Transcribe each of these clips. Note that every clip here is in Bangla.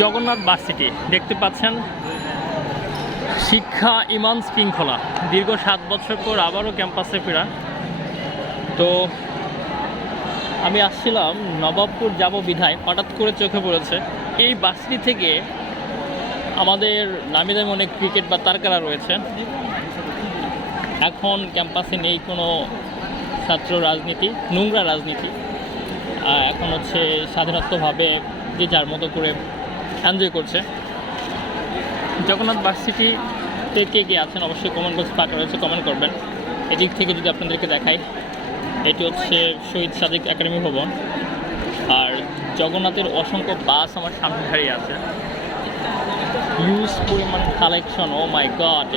জগন্নাথ ভার্সিটি দেখতে পাচ্ছেন? শিক্ষা ইমান শৃঙ্খলা। দীর্ঘ সাত বছর পর আবারও ক্যাম্পাসে ফেরা তো আমি আসছিলাম, নবাবপুর যাব বিধায়, হঠাৎ করে চোখে পড়েছে। এই ভার্সিটি থেকে আমাদের নামি দামি অনেক ক্রিকেট বা তারকারা রয়েছে। এখন ক্যাম্পাসে নেই কোনো ছাত্র রাজনীতি, নোংরা রাজনীতি। এখন হচ্ছে স্বাধীনত্বভাবে যে যার মতো করে এনজয় করছে। জগন্নাথ ভার্সিটিতে কে কে আছেন অবশ্যই কমেন্ট বক্স ফাঁকা রয়েছে কমেন্ট করবেন। এদিক থেকে যদি আপনাদেরকে দেখাই, এটি হচ্ছে শহীদ সাদিক একাডেমি ভবন। আর জগন্নাথের অসংখ্য বাস আমার সামনে দাঁড়িয়ে আছে। হিউজ পরিমাণ collection oh my god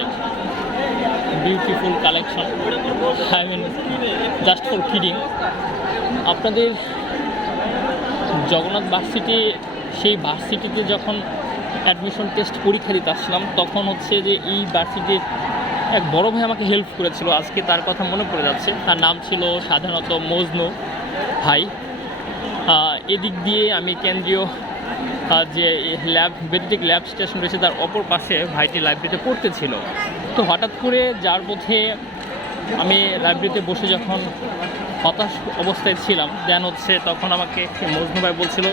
beautiful collection I mean just for kidding আপনাদের জগন্নাথ ভার্সিটি সেই ভার্সিটিতে যখন অ্যাডমিশন টেস্ট পরীক্ষা দিতে আসলাম তখন হচ্ছে যে এই ভার্সিটির এক বড় ভাই আমাকে হেল্প করেছিল। আজকে তার কথা মনে পড়ে যাচ্ছে। তার নাম ছিল সাধারণত মজনু ভাই। এদিক দিয়ে আমি কেন্দ্রীয় যে ল্যাব বেদিক ল্যাব স্টেশন রয়েছে, তার অপর পাশে ভাইটি লাইব্রেরিতে পড়তেছিল। তো হঠাৎ করে যার পথে আমি লাইব্রেরিতে বসে যখন হতাশ অবস্থায় ছিলাম দেন হচ্ছে তখন আমাকে মজনু ভাই বলছিল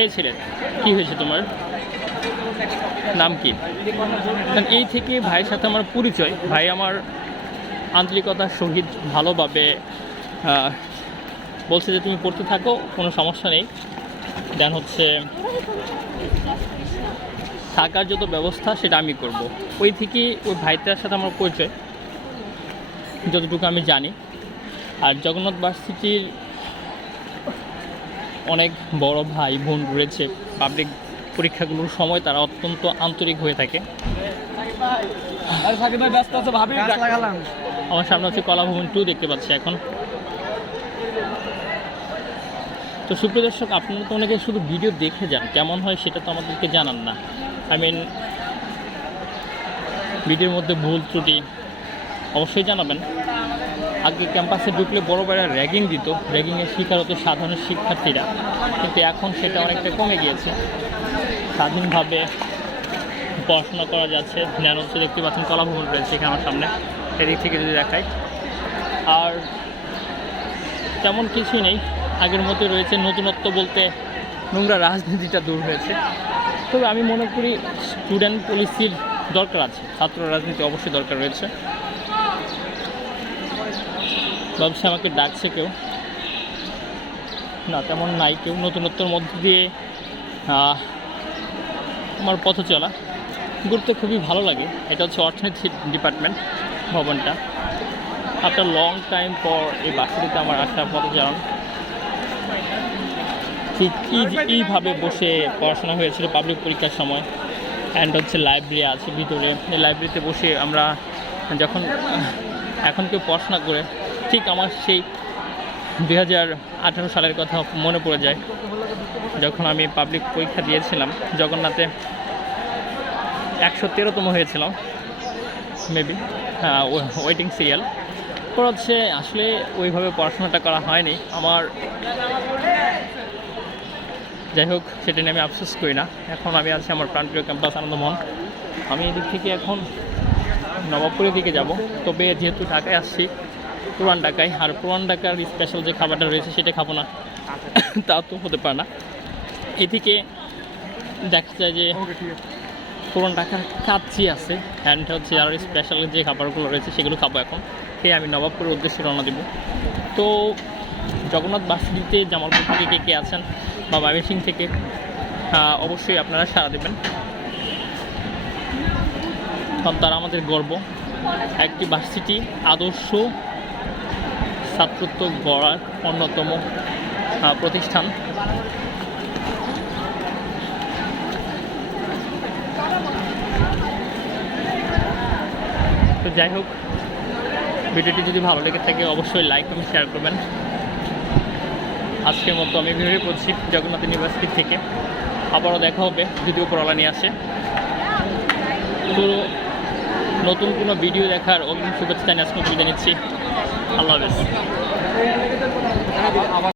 এই ছেলে, কী হয়েছে তোমার? নাম কি? এই থেকে ভাইয়ের সাথে আমার পরিচয়। ভাই আমার আন্তরিকতার সহিত ভালোভাবে বলছে যে তুমি পড়তে থাকো, কোনো সমস্যা নেই। দেন হচ্ছে, থাকার যত ব্যবস্থা সেটা আমি করব। ওই থেকে ওই ভাইটার সাথে আমার পরিচয়, যতটুকু আমি জানি। আর জগন্নাথ ভার্সিটির অনেক বড় ভাই বোন রয়েছে। পাবলিক পরীক্ষাগুলোর সময় তারা অত্যন্ত আন্তরিক হয়ে থাকে। আমার সামনে হচ্ছে কলা ভবন টু দেখতে পাচ্ছি এখন। তো সুপ্রিয় দর্শক আপনারা তো অনেকে শুধু ভিডিও দেখে যান কেমন হয় সেটা তো আমাদেরকে জানান না। আই মিন ভিডিওর মধ্যে ভুল ত্রুটি অবশ্যই জানাবেন। আগে ক্যাম্পাসে ঢুকলে বড় বড় র্যাগিং দিত। র্যাগিংয়ের শিকার হতো সাধারণ শিক্ষার্থীরা। কিন্তু এখন সেটা অনেকটা কমে গিয়েছে। স্বাধীনভাবে পড়াশোনা করা যাচ্ছে। জ্ঞান দেখতে পাচ্ছেন কলা ভবন রয়েছে এখানে আমার সামনে। এদিক থেকে যদি দেখাই। আর তেমন কিছুই নেই। আগের মতো রয়েছে নতুনত্ব বলতে নোংরা রাজনীতিটা দূর হয়েছে। তবে আমি মনে করি স্টুডেন্ট পলিসির দরকার আছে। ছাত্র রাজনীতি অবশ্যই দরকার রয়েছে। ভাবছে আমাকে ডাকছে কেউ। না, তেমন নাই কেউ। নতুনত্বর মধ্য দিয়ে আমার পথ চলা। ঘুরতে খুবই ভালো লাগে। এটা হচ্ছে অর্থনীতি ডিপার্টমেন্ট ভবনটা। আফটার লং টাইম পর এই বাসটিতে আমার আসা পথচারণ ঠিক এই- এইভাবে বসে পড়াশোনা হয়েছিল পাবলিক পরীক্ষার সময়। অ্যান্ড হচ্ছে লাইব্রেরি আছে ভিতরে। লাইব্রেরিতে বসে আমরা যখন, এখন কেউ পড়াশোনা করে ঠিক আমার সেই দুই হাজার আঠারো সালের কথা মনে পড়ে যায়, যখন আমি পাবলিক পরীক্ষা দিয়েছিলাম, জগন্নাথে একশো তেরোতম হয়েছিলাম মেবি হ্যাঁ ওয়েটিং সিরিয়াল পর হচ্ছে আসলে ওইভাবে পড়াশোনাটা করা হয়নি। আমার যাই হোক, সেটা নিয়ে আমি আফসোস করি না। এখন আমি আছি আমার প্রাণপ্রিয় ক্যাম্পাস আনন্দমোহন আমি এদিক থেকে এখন নবাবপুরের দিকে যাব। তবে যেহেতু ঢাকায় আসছি পুরান ঢাকায়। আর পুরান ঢাকার স্পেশাল যে খাবারটা রয়েছে সেটা খাব না। তা তো হতে পারে না। এদিকে দেখা যায় যে পুরান ঢাকার কাচ্চি আছে। অ্যান্ড হচ্ছে আর স্পেশাল যে খাবারগুলো রয়েছে সেগুলো খাব এখন। খেয়ে আমি নবাবপুরের উদ্দেশ্যে রওনা দেবো। তো জগন্নাথ ভার্সিটিতে জামালপুর থেকে কে কে আছেন বা ময়মনসিং থেকে অবশ্যই আপনারা সাড়া দেবেন। কারণ তারা আমাদের গর্ব। একটি ভার্সিটি আদর্শ ছাত্রত্ব গড়ার অন্যতম প্রতিষ্ঠান। তো যাই হোক, ভিডিওটি যদি ভালো লেগে থাকে, অবশ্যই লাইক এবং শেয়ার করবেন। আজকের মতো আমি বেরিয়ে পড়ছি জগন্নাথ ইউনিভার্সিটি থেকে। আবারও দেখা হবে যদি উপরওয়ালা নিয়ে আসে। তো নতুন কোনো ভিডিও দেখার অগ্রিম শুভেচ্ছা জানিয়ে আজকে বিদায় নিচ্ছি। আল্লাহ হাফেজ।